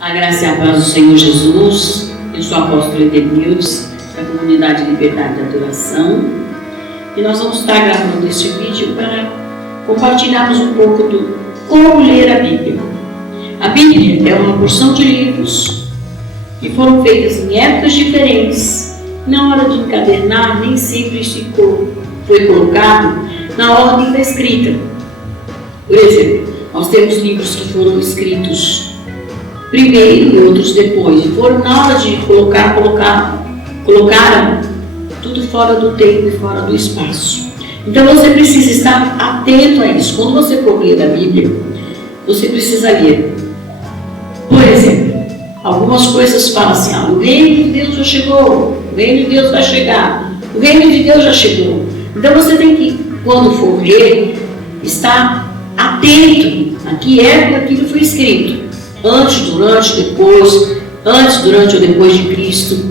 A graça e a paz do Senhor Jesus. Eu sou a apóstola Edenildes, da comunidade Liberdade de Adoração, e nós vamos estar gravando este vídeo para compartilharmos um pouco do como ler a Bíblia. A Bíblia é uma porção de livros que foram feitas em épocas diferentes. Na hora de encadernar, nem sempre foi colocado na ordem da escrita. Por exemplo, nós temos livros que foram escritos primeiro e outros depois, e foram, na hora de colocaram tudo fora do tempo e fora do espaço. Então você precisa estar atento a isso. Quando você for ler a Bíblia, você precisa ler. Por exemplo, algumas coisas falam assim: o reino de Deus já chegou, o reino de Deus vai chegar, o reino de Deus já chegou. Então você tem que, quando for ler, estar atento a que época aquilo foi escrito. Antes, durante, depois, antes, durante ou depois de Cristo.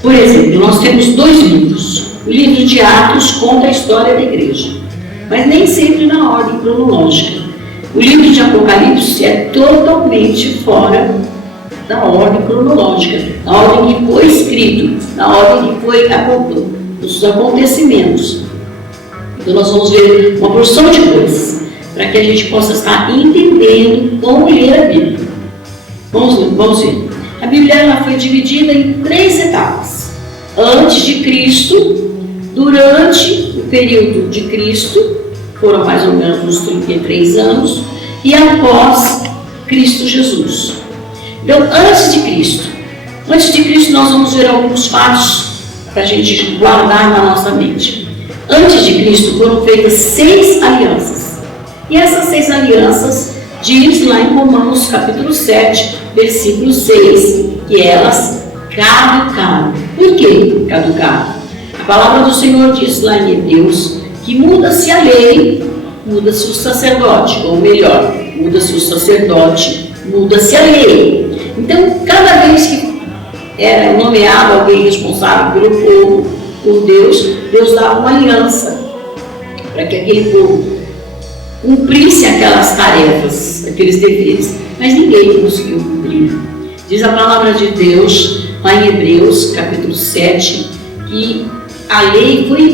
Por exemplo, nós temos dois livros. O livro de Atos conta a história da igreja, mas nem sempre na ordem cronológica. O livro de Apocalipse é totalmente fora da ordem cronológica, na ordem que foi escrito, na ordem que foi os acontecimentos. Então nós vamos ver uma porção de coisas para que a gente possa estar entendendo como ler a Bíblia. Vamos ver. A Bíblia ela foi dividida em 3 etapas. Antes de Cristo, durante o período de Cristo, foram mais ou menos uns 33 anos, e após Cristo Jesus. Então, antes de Cristo nós vamos ver alguns fatos para a gente guardar na nossa mente. Antes de Cristo foram feitas 6 alianças. E essas 6 alianças diz lá em Romanos capítulo 7, versículo 6, que elas caducaram. Por que caducaram? A palavra do Senhor diz lá em Hebreus que muda-se a lei, muda-se o sacerdote, ou melhor, muda-se o sacerdote, muda-se a lei. Então, cada vez que era nomeado alguém responsável pelo povo, por Deus, Deus dava uma aliança para que aquele povo cumprisse aquelas tarefas, aqueles deveres, mas ninguém conseguiu cumprir. Diz a palavra de Deus, lá em Hebreus, capítulo 7, que a lei foi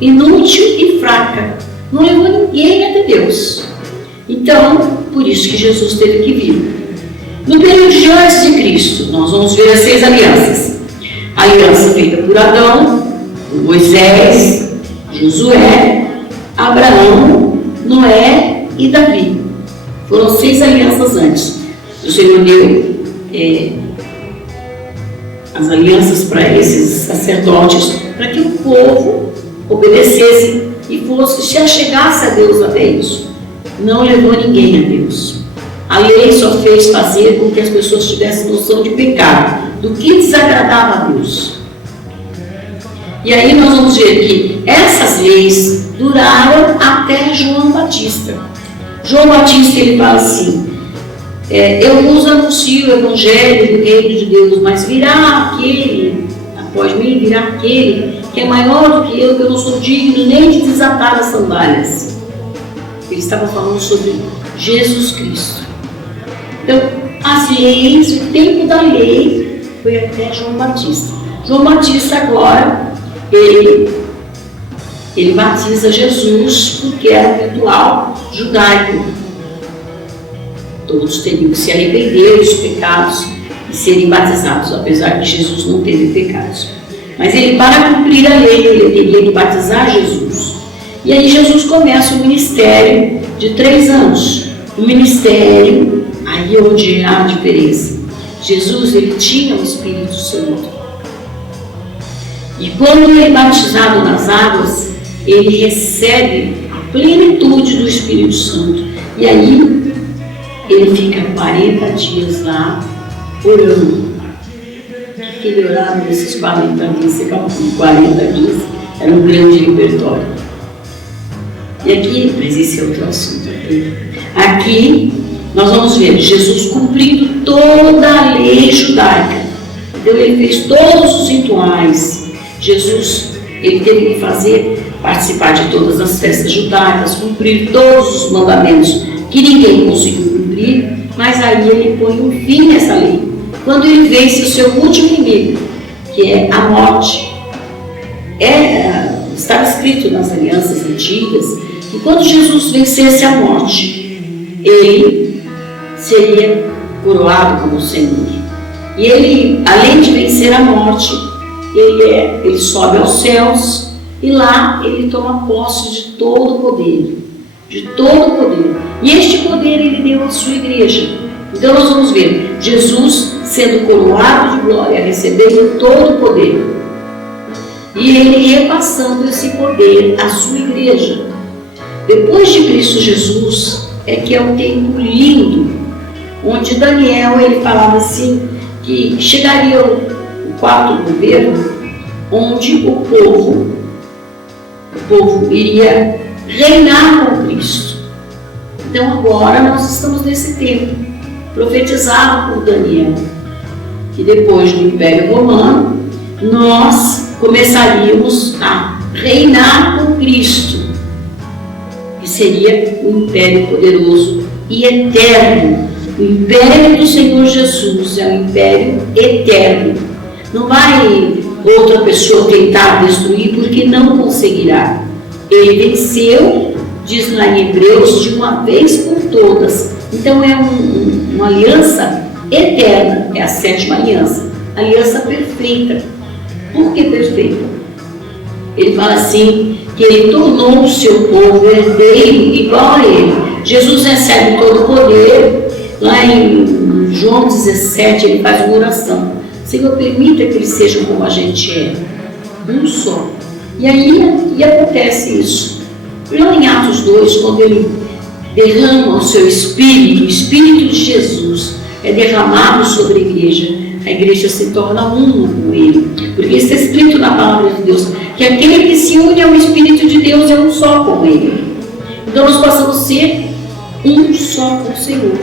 inútil e fraca, não levou ninguém até Deus. Então, por isso que Jesus teve que vir. No período de antes de Cristo, nós vamos ver as 6 alianças. A aliança feita por Adão, por Moisés, Josué, Abraão, Noé e Davi. Foram 6 alianças antes. O Senhor deu as alianças para esses sacerdotes, para que o povo obedecesse e se achegasse a Deus até isso. Não levou ninguém a Deus. A lei só fez fazer com que as pessoas tivessem noção de pecado, do que desagradava a Deus. E aí nós vamos ver que essas leis duraram até João Batista. João Batista ele fala assim: eu vos anuncio o evangelho do reino de Deus, mas virá aquele, após mim virá aquele que é maior do que eu não sou digno nem de desatar as sandálias. Ele estava falando sobre Jesus Cristo. Então, as leis, o tempo da lei foi até João Batista. João Batista agora ele batiza Jesus porque era um ritual judaico. Todos teriam que se arrepender dos pecados e serem batizados, apesar de Jesus não ter pecados. Mas ele, para cumprir a lei, ele teria que batizar Jesus. E aí Jesus começa o ministério de 3 anos. O ministério, aí é onde há a diferença. Jesus, ele tinha o Espírito Santo. E quando ele é batizado nas águas, ele recebe a plenitude do Espírito Santo. E aí, ele fica 40 dias lá, orando. O que ele orava nesses 40 dias? Você calcula 40 dias, era um grande repertório. E aqui, mas esse é outro assunto. Aqui, nós vamos ver Jesus cumprindo toda a lei judaica. Então, ele fez todos os rituais. Jesus, ele teve que participar de todas as festas judaicas, cumprir todos os mandamentos que ninguém conseguiu cumprir, mas mas aí ele põe um fim nessa lei. Quando ele vence o seu último inimigo, que é a morte. Estava escrito nas alianças antigas que quando Jesus vencesse a morte, ele seria coroado como Senhor. E ele, além de vencer a morte, ele sobe aos céus e lá ele toma posse de todo o poder. De todo o poder. E este poder ele deu à sua igreja. Então nós vamos ver Jesus sendo coroado de glória, recebendo todo o poder. E ele repassando esse poder à sua igreja. Depois de Cristo Jesus, é que é um tempo lindo, onde Daniel ele falava assim, que chegaria o quarto governo, onde o povo iria reinar com Cristo. Então agora nós estamos nesse tempo, profetizado por Daniel, que depois do Império Romano, nós começaríamos a reinar com Cristo, que seria um império poderoso e eterno. O império do Senhor Jesus é um império eterno. Não vai outra pessoa tentar destruir, porque não conseguirá. Ele venceu, diz lá em Hebreus, de uma vez por todas. Então é uma aliança eterna, é a 7ª aliança, aliança perfeita. Por que perfeita? Ele fala assim, que ele tornou o seu povo herdeiro igual a ele. Jesus recebe todo o poder. Lá em João 17 ele faz uma oração: Senhor, permita que eles sejam como a gente é, um só. E aí acontece isso. Lá em Atos 2, quando ele derrama o seu Espírito, o Espírito de Jesus é derramado sobre a igreja se torna uma com ele. Porque está escrito na palavra de Deus que aquele que se une ao Espírito de Deus é um só com ele. Então nós passamos a ser um só com o Senhor.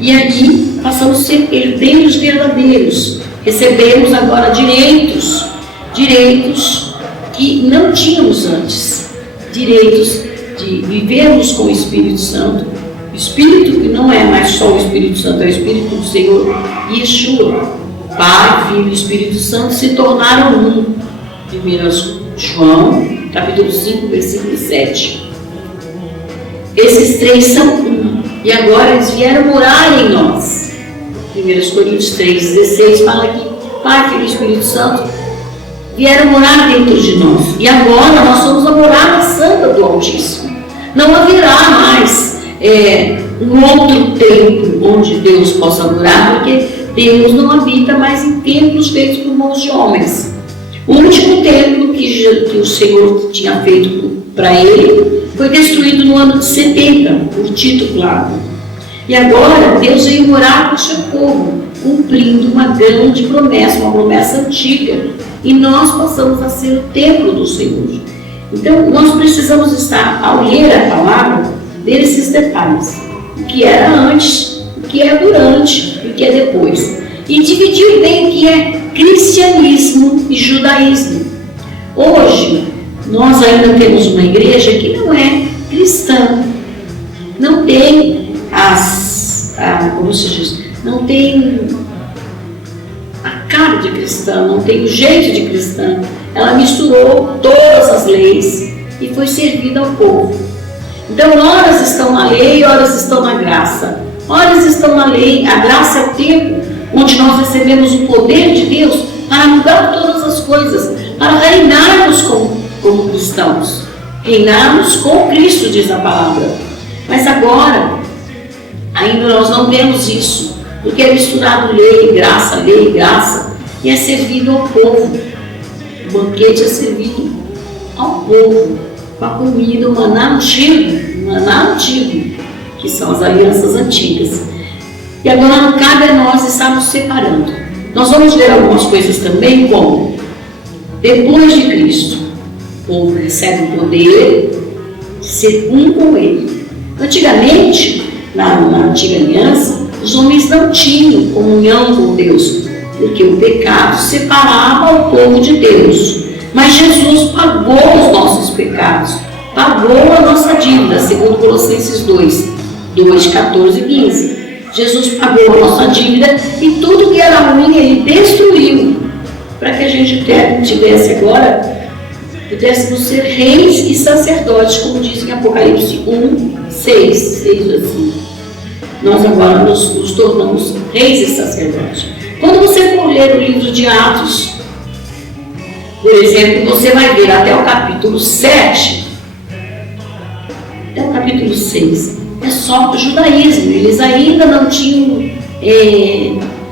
E aí passamos a ser herdeiros verdadeiros. Recebemos agora direitos que não tínhamos antes. Direitos de vivermos com o Espírito Santo. O Espírito que não é mais só o Espírito Santo, é o Espírito do Senhor Yeshua. Pai, Filho e Espírito Santo se tornaram um. 1 João, capítulo 5, versículo 7. Esses três são um. E agora eles vieram morar em nós. 1 Coríntios 3,16 fala que Pai, Filho e Espírito Santo vieram morar dentro de nós. E agora nós somos a morada santa do Altíssimo. Não haverá mais um outro templo onde Deus possa morar, porque Deus não habita mais em templos feitos por mãos de homens. O último templo que o Senhor tinha feito para ele foi destruído no ano de 70, por Tito, claro. E agora Deus veio morar com o seu povo, cumprindo uma grande promessa, uma promessa antiga. E nós passamos a ser o templo do Senhor. Então nós precisamos estar, ao ler a palavra, ver esses detalhes. O que era antes, o que é durante e o que é depois. E dividir bem o que é cristianismo e judaísmo. Hoje, nós ainda temos uma igreja que não é cristã. Não tem como se diz? Não tem a cara de cristã, não tem o jeito de cristã. Ela misturou todas as leis e foi servida ao povo. Então, horas estão na lei, horas estão na graça. Horas estão na lei, a graça é o tempo onde nós recebemos o poder de Deus para mudar todas as coisas, para reinarmos como cristãos. Reinarmos com Cristo, diz a palavra. Mas agora, ainda nós não temos isso, porque é misturado lei, graça, e é servido ao povo. O banquete é servido ao povo, com a comida, o maná antigo, que são as alianças antigas. E agora não cabe a nós estarmos separando. Nós vamos ver algumas coisas também, como depois de Cristo, o povo recebe o poder de ser um com ele. Antigamente, na antiga aliança, os homens não tinham comunhão com Deus, porque o pecado separava o povo de Deus. Mas Jesus pagou os nossos pecados, pagou a nossa dívida, segundo Colossenses 2, 14 e 15. Jesus pagou a nossa dívida e tudo que era ruim Ele destruiu, para que a gente tivesse agora, pudéssemos ser reis e sacerdotes, como diz em Apocalipse 1:6, assim. Nós agora nos tornamos reis e sacerdotes. Quando você for ler o livro de Atos, por exemplo, você vai ver até o capítulo 7, até o capítulo 6, é só o judaísmo. Eles ainda não tinham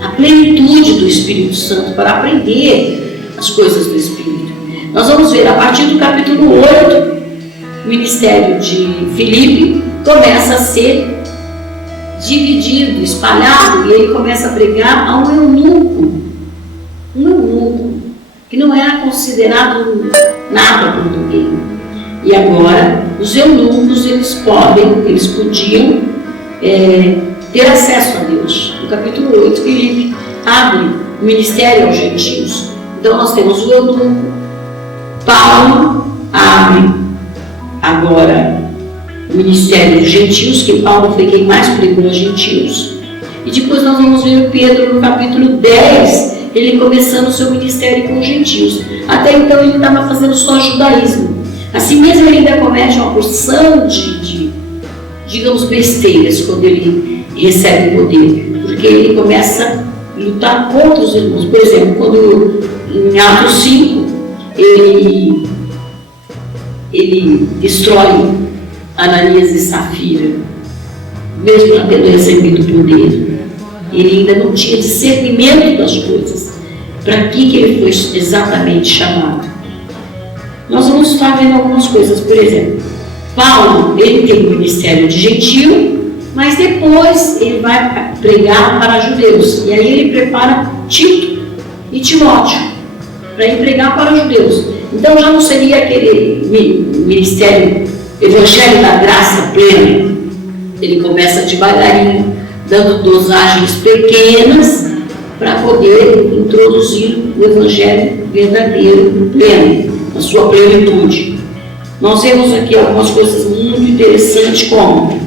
a plenitude do Espírito Santo para aprender as coisas do Espírito. Nós vamos ver, a partir do capítulo 8, o ministério de Filipe começa a ser dividido, espalhado, e ele começa a pregar a um eunuco, que não era considerado nada por ninguém. E agora, os eunucos, eles podiam ter acesso a Deus. No capítulo 8, Filipe abre o ministério aos gentios. Então nós temos o eunuco. Paulo abre agora o ministério dos gentios, que Paulo foi quem mais pregou aos gentios. E depois nós vamos ver o Pedro no capítulo 10, ele começando o seu ministério com os gentios. Até então ele estava fazendo só judaísmo. Assim mesmo ele ainda comete uma porção de digamos, besteiras quando ele recebe o poder, porque ele começa a lutar contra os irmãos. Por exemplo, quando em Atos 5 ele destrói Ananias e Safira, mesmo já tendo recebido poder, ele ainda não tinha discernimento das coisas, para que ele foi exatamente chamado. Nós vamos estar vendo algumas coisas. Por exemplo, Paulo, ele tem o ministério de gentio, mas depois ele vai pregar para judeus, e aí ele prepara Tito e Timóteo para ir pregar para os judeus. Então já não seria aquele ministério Evangelho da Graça Plena. Ele começa devagarinho, dando dosagens pequenas para poder introduzir o Evangelho verdadeiro, pleno, na sua plenitude. Nós vemos aqui algumas coisas muito interessantes, como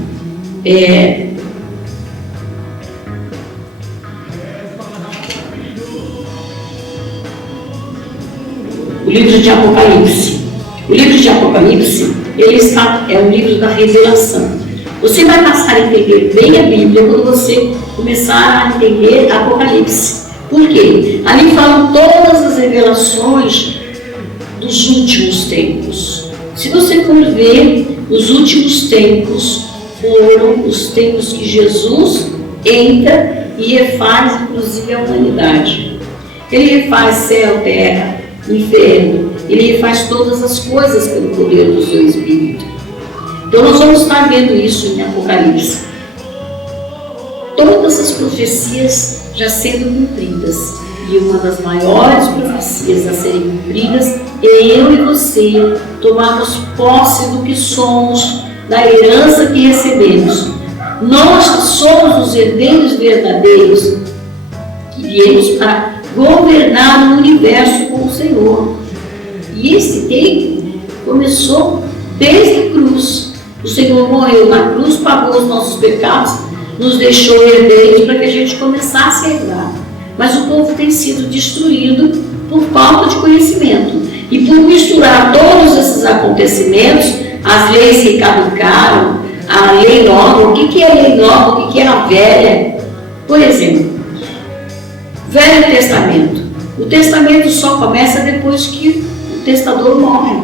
o livro de Apocalipse. O livro de Apocalipse, é um livro da revelação. Você vai passar a entender bem a Bíblia quando você começar a entender Apocalipse. Por quê? Ali falam todas as revelações dos últimos tempos. Se você for ver, os últimos tempos foram os tempos que Jesus entra e refaz, inclusive, a humanidade. Ele refaz céu, terra, inferno. Ele refaz todas as coisas pelo poder do seu Espírito. Então nós vamos estar vendo isso em Apocalipse. Todas as profecias já sendo cumpridas. E uma das maiores profecias a serem cumpridas é eu e você tomarmos posse do que somos, da herança que recebemos. Nós somos os herdeiros verdadeiros que viemos para governar o universo com o Senhor. E esse tempo começou desde a cruz. O Senhor morreu na cruz, pagou os nossos pecados, nos deixou herdeiros para que a gente começasse a herdar. Mas o povo tem sido destruído por falta de conhecimento. E por misturar todos esses acontecimentos, as leis que caducaram, a lei nova. O que é a lei nova? O que é a velha? Por exemplo, Velho Testamento. O testamento só começa depois que o testador morre.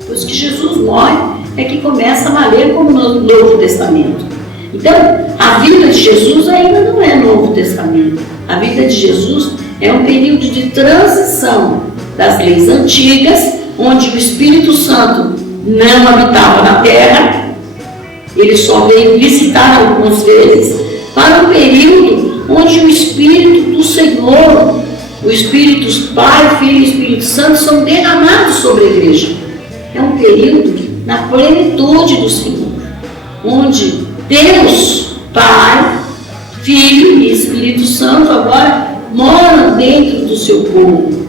Depois que Jesus morre, é que começa a valer como no Novo Testamento. Então, a vida de Jesus ainda não é Novo Testamento. A vida de Jesus é um período de transição das leis antigas, onde o Espírito Santo não habitava na terra, ele só veio visitar algumas vezes, para um período onde o Espírito do Senhor, o Espírito Pai, Filho e Espírito Santo são derramados sobre a igreja. É um período na plenitude do Senhor, onde Deus, Pai, Filho e Espírito Santo agora moram dentro do seu povo.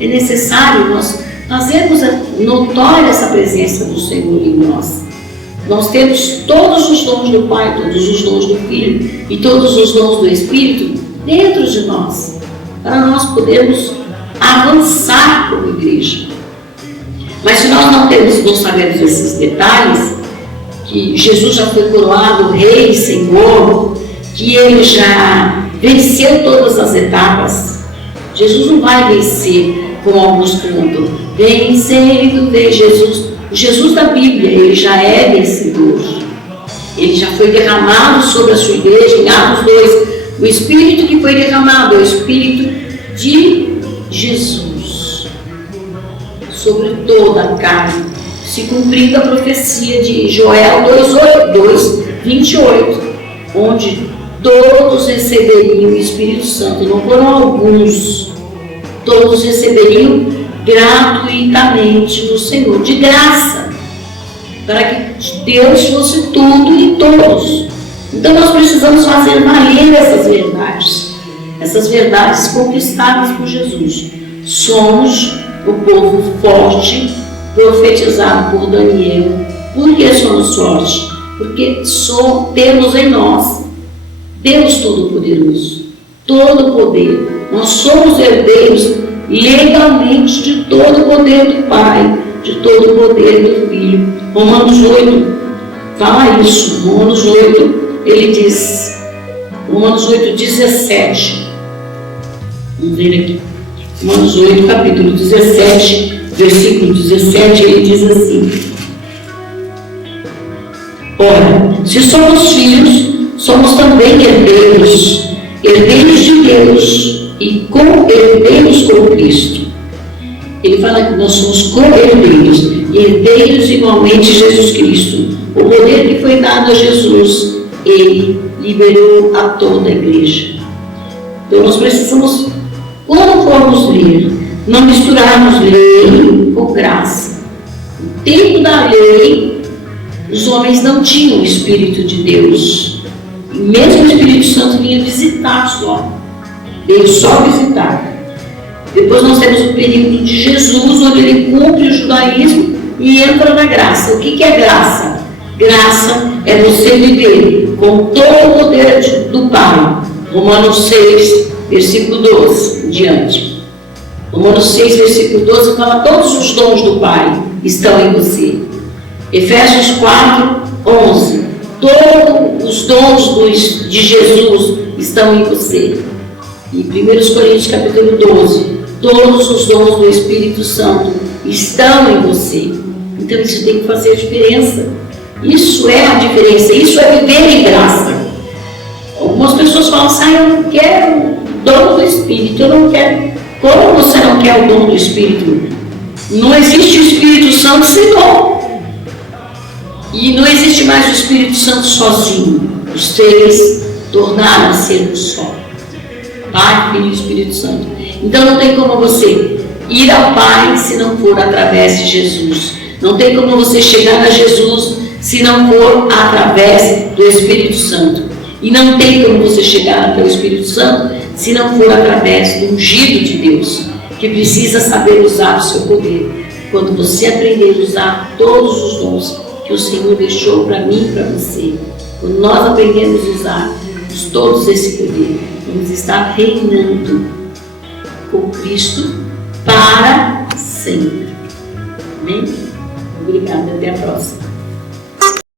É necessário nós fazermos notória essa presença do Senhor em nós. Nós temos todos os dons do Pai, todos os dons do Filho e todos os dons do Espírito dentro de nós, para nós podermos avançar como igreja. Mas se nós não sabemos esses detalhes, que Jesus já foi coroado Rei e Senhor, que Ele já venceu todas as etapas, Jesus não vai vencer como alguns cantam, vencendo, vem Jesus. O Jesus da Bíblia, Ele já é vencedor. Ele já foi derramado sobre a sua igreja, em Atos 2. O Espírito que foi derramado é o Espírito de Jesus sobre toda a carne, se cumprindo a profecia de Joel 2:28, onde todos receberiam o Espírito Santo, não foram alguns, todos receberiam gratuitamente do Senhor, de graça, para que Deus fosse tudo e todos. Então nós precisamos fazer valer essas verdades conquistadas por Jesus. Somos o povo forte, profetizado por Daniel. Por que somos fortes? Porque temos em nós Deus Todo-Poderoso, todo poder. Nós somos herdeiros legalmente de todo o poder do Pai, de todo o poder do Filho. Romanos 8 fala isso. Romanos 8, ele diz, Romanos 8:17. Vamos ver aqui. Romanos 8, capítulo 17, versículo 17, ele diz assim: ora, se somos filhos, somos também herdeiros, herdeiros de Deus e co-herdeiros com Cristo. Ele fala que nós somos co-herdeiros, herdeiros igualmente de Jesus Cristo. O poder que foi dado a Jesus, Ele liberou a toda a igreja. Então nós precisamos, quando formos ler, não misturarmos lei com graça. No tempo da lei, os homens não tinham o Espírito de Deus. E mesmo o Espírito Santo vinha visitar só. Veio só visitar. Depois nós temos o período de Jesus, onde ele cumpre o judaísmo e entra na graça. O que é graça? Graça é você viver com todo o poder do Pai. Romanos 6, versículo 12 em diante. Romanos 6, versículo 12 fala: todos os dons do Pai estão em você. Efésios 4, 11. Todos os dons de Jesus estão em você. E 1 Coríntios capítulo 12, todos os dons do Espírito Santo estão em você. Então isso tem que fazer a diferença. Isso é a diferença, isso é viver em graça. Algumas pessoas falam assim: eu não quero o dom do Espírito, eu não quero. Como você não quer o dom do Espírito? Não existe o Espírito Santo sem dom. E não existe mais o Espírito Santo sozinho. Os três tornaram a ser um só. Pai, Filho e Espírito Santo. Então não tem como você ir ao Pai se não for através de Jesus. Não tem como você chegar a Jesus se não for através do Espírito Santo. E não tem como você chegar até o Espírito Santo se não for através do ungido de Deus, que precisa saber usar o seu poder. Quando você aprender a usar todos os dons que o Senhor deixou para mim e para você, quando nós aprendemos a usar todos esse poder, vamos estar reinando com Cristo para sempre. Amém? Obrigada, até a próxima.